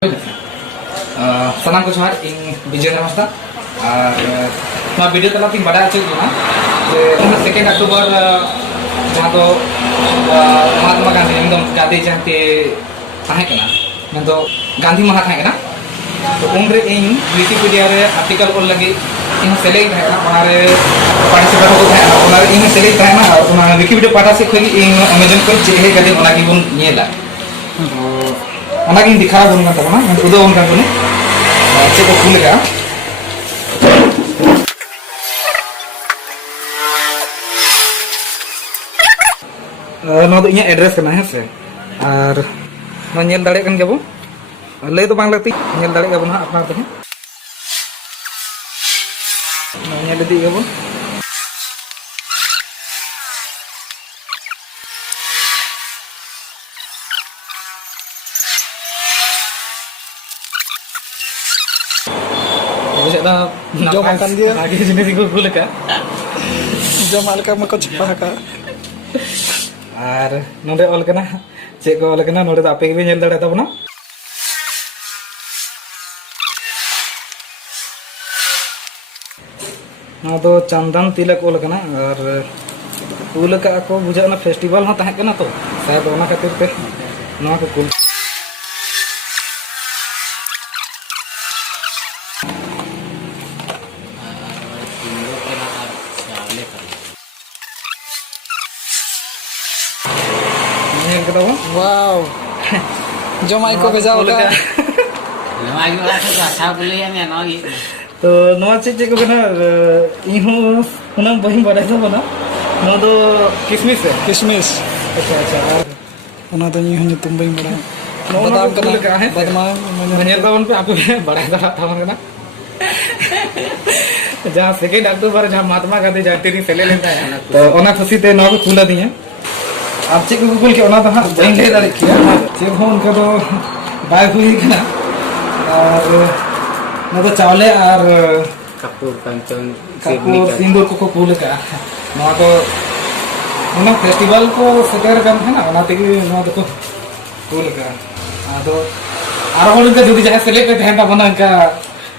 Senang ko sahar ing Bijan Hamasta ma video tala ting bada achu na second October jahan to Mahatma Gandhi ekdom gadi jahte tahe kana mendo Gandhi maha tahe kana to umre ing Wikipedia re article ol lagi ing select tahe kana onare participate ko tahe na onare ing select tahe na ona Wikipedia pata se kholi ing Amazon ko che he gadi ona gi bun niela अनागिन दिखा बन का तबना उदो बन का बने अच्छे को फूल का नो तो इኛ एड्रेस करना है से और नो नेल दाड़े कन गेबो ले तो बांग लगती नेल दाड़े गेबो ना अपना तो नो नेल दी गेबो जो makan dia lagi jenis itu cool ka जो मालका मको छपा का और नोडे ऑल कना चेक को ऑल कना नोडे आपे भी नेल दाड़ा तबना ना तो चंदन तिलक ऑल कना और कुल का को बुझा ना फेस्टिवल हो ताहे कना तो शायद ओना खातिर पे ना को कुल वाओ जो माइक को भेजा होगा तो नवा चीज को ना इहो हुना बहिन बड़ा था बना नो तो किसमिस है किशमिश अच्छा अच्छा ओना तो ये हने तुम बई बड़ा बादाम का है बादाम मनेर दावन पे आपको बड़ा था ना जहाँ सेकेंड अक्टूबर जहाँ महात्मा गांधी जयंती नहीं सेले लेता है तो ओना खुशी ते नवा को खुला दिए आप चेक गूगल के ओना तो हाँ बहन ले दारे किया चेक हो उनका तो बाय हुई ना और ना तो चावले और कपूर कंचन कपूर सिंदूर को कूल का ना तो ओना फेस्टिवल को सेटर कम है ना ओना तेगी ना तो कूल का तो आरो उनका जो जहाँ सेलेक्ट करते हैं ना बना उनका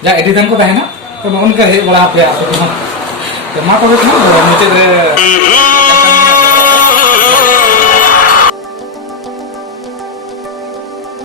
जहाँ एडिशन को है ना तो उनका है बड़ा प्यार तो माँ को देखना नीचे